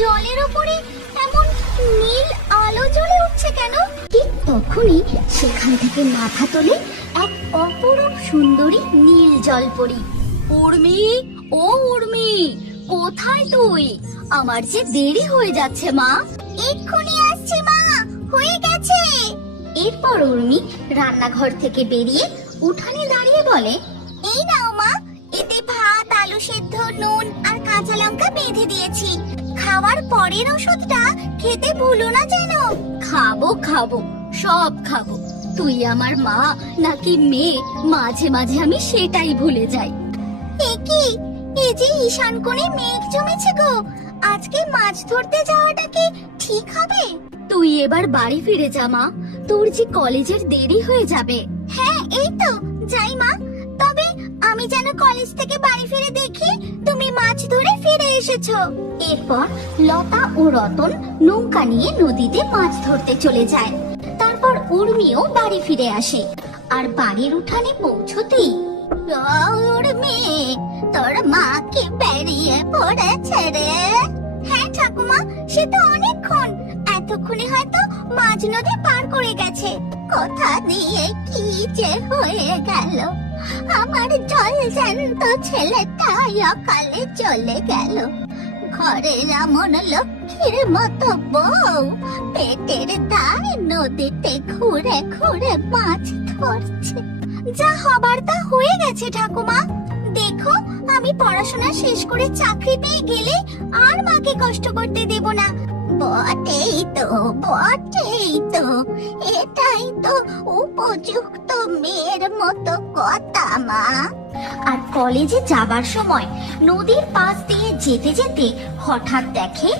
জলের ওপরে এমন নীল আলো জ্বলে উঠছে কেন? ঠিক তখনই সেখান থেকে মাথা তোলে এক অপরূপ সুন্দরী নীল জলপরি। উর্মি, ও উর্মি, কোথায় তুই? আমার যে দেরি হয়ে যাচ্ছে মা। এক্ষুনি আসছি মা, হয়ে গেছে। এরপর উর্মি রান্নাঘর থেকে বেরিয়ে উঠানে দাঁড়িয়ে বলে, এই নাও মা, এতে ভাত, আলু সেদ্ধ, নুন আর কাঁচা লঙ্কা বেঁধে দিয়েছি। খাওয়ার পরের ওষুধটা খেতে ভুলো না যেন। খাবো খাবো, সব খাবো। তুই আমার মা নাকি মেয়ে, মাঝে মাঝে আমি সেটাই ভুলে যাই। এ কি, এই যে ঈশান কোণে মেঘ জমেছে গো, আজকে মাছ ধরতে যাওয়াটা কি ঠিক হবে? তুই এবার বাড়ি ফিরে যা মা, তোর যে কলেজের দেরি হয়ে যাবে। হ্যাঁ এই তো যাই মা, তবে আমি যেন কলেজ থেকে বাড়ি ফিরে দেখি তুমি মাছ ধরে ফিরে এসেছো। এরপর লতা ও রতন নৌকা নিয়ে নদীতে মাছ ধরতে চলে যায়। তারপর উর্মিও বাড়ি ফিরে আসে আর বাড়ির উঠানে পৌঁছতেই, উর্মি, তোর মা কি বেরিয়ে পড়েছে রে? হ্যাঁ ঠাকুমা, সে তো অনেকক্ষণ, এতক্ষণে হয়তো মাঝ নদী পার করে গেছে। কোথা দিয়ে কি যে হয়ে গেল, আমার জলজ্যান্ত ছেলেটা অকালে চলে গেল। ঘরের এমন লক্ষ্মীর মতো বউ পেটের দায় নদীতে ঘুরে ঘুরে মাছ ধরছে। যা হবার তা হয়ে গেছে ঠাকুমা। দেখো, আমি পড়াশোনা শেষ করে চাকরি পেয়ে গেলে আর মাকে কষ্ট করতে দেব না। বটেই তো, বটেই তো, এটাই তো উপযুক্ত মেয়ের মতো কথা মা। আর কলেজে যাবার সময় নদীর পাশ দিয়ে যেতে যেতে হঠাৎ দেখে,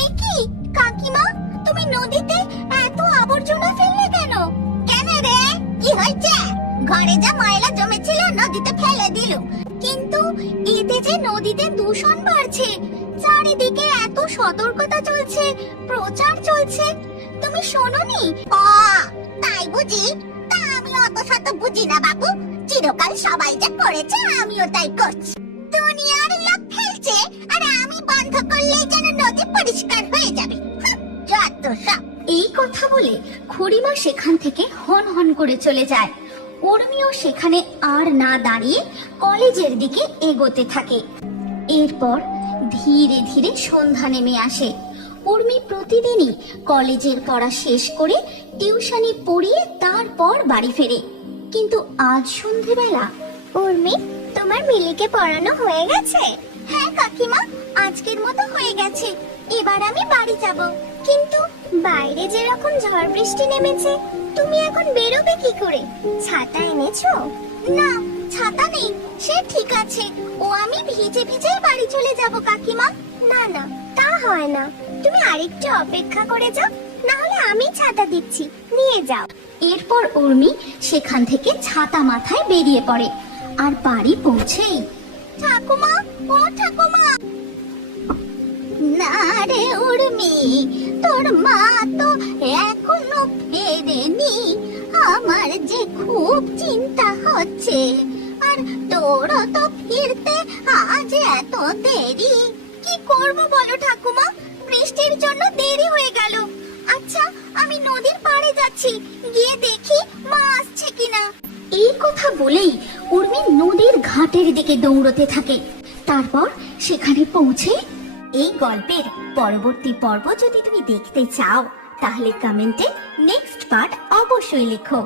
এ কি কাকিমা, তুমি নদীতে এত আবর্জনা ফেললে কেন? কেন রে, কি হয়েছে? ঘরে যা ময়লা জমেছিল নদীতে ফেলে দিলুম, কিন্তু এতে যে নদীতে দূষণ বাড়ছে, চারিদিকে এত সতর্কতা চলছে, প্রচার চলছে, তুমি শোনোনি? তাই বুঝি? তা আমি অত শত বুঝি না বাবু, চিরকাল সবাই যা করেছে আমিও তাই করছি। দুনিয়ার লোক ফেলছে আর আমি বন্ধ করলেই যেন নদী পরিষ্কার হয়ে যাবে। যত সব। এই কথা বলে খুড়িমা সেখান থেকে হন হন করে চলে যায়। উর্মিও সেখানে আর না দাঁড়িয়ে কলেজের দিকে এগোতে থাকে। এরপর ধীরে ধীরে সন্ধ্যা নেমে আসে। উর্মি প্রতিদিনই কলেজের পড়া শেষ করে টিউশনি পড়িয়ে তারপর বাড়ি ফেরে। কিন্তু আজ সন্ধ্যেবেলা, উর্মি, তোমার মিলিকে পড়ানো হয়ে গেছে? হ্যাঁ কাকিমা, আজকের মতো হয়ে গেছে। এবার আমি বাড়ি যাব। কিন্তু বাইরে যেরকম ঝড় বৃষ্টি নেমেছে, তুমি এখন বেরোবে কি করে? ছাতা এনেছো? না, ছাতা নেই। সে ঠিক আছে, ও আমি ভিজে ভিজে বাড়ি চলে যাব কাকিমা। না না, তা হয় না, তুমি আরেকটু অপেক্ষা করে যাও, না হলে আমি ছাতা দিচ্ছি, নিয়ে যাও। এরপর উর্মি সেখান থেকে ছাতা মাথায় বেরিয়ে পড়ে আর বাড়ি পৌঁছেই, ঠাকুমা, ও ঠাকুমা। না রে উর্মি, তোর মা তো এখনো ফেরেনি। আমার যে খুব চিন্তা হচ্ছে, আর তোরও তো ফিরতে আজ এত দেরি। কি করব বলো ঠাকুমা, বৃষ্টির জন্য দেরি হয়ে গেল। আচ্ছা, আমি নদীর পাড়ে যাচ্ছি, গিয়ে দেখি মা আসছে কিনা। এই কথা বলেই উর্মি নদীর ঘাটের দিকে দৌড়তে থাকে। তারপর সেখানে পৌঁছে, এই গল্পের পরবর্তী পর্ব যদি তুমি দেখতে চাও, তাহলে কমেন্টে নেক্সট পার্ট অবশ্যই লেখো।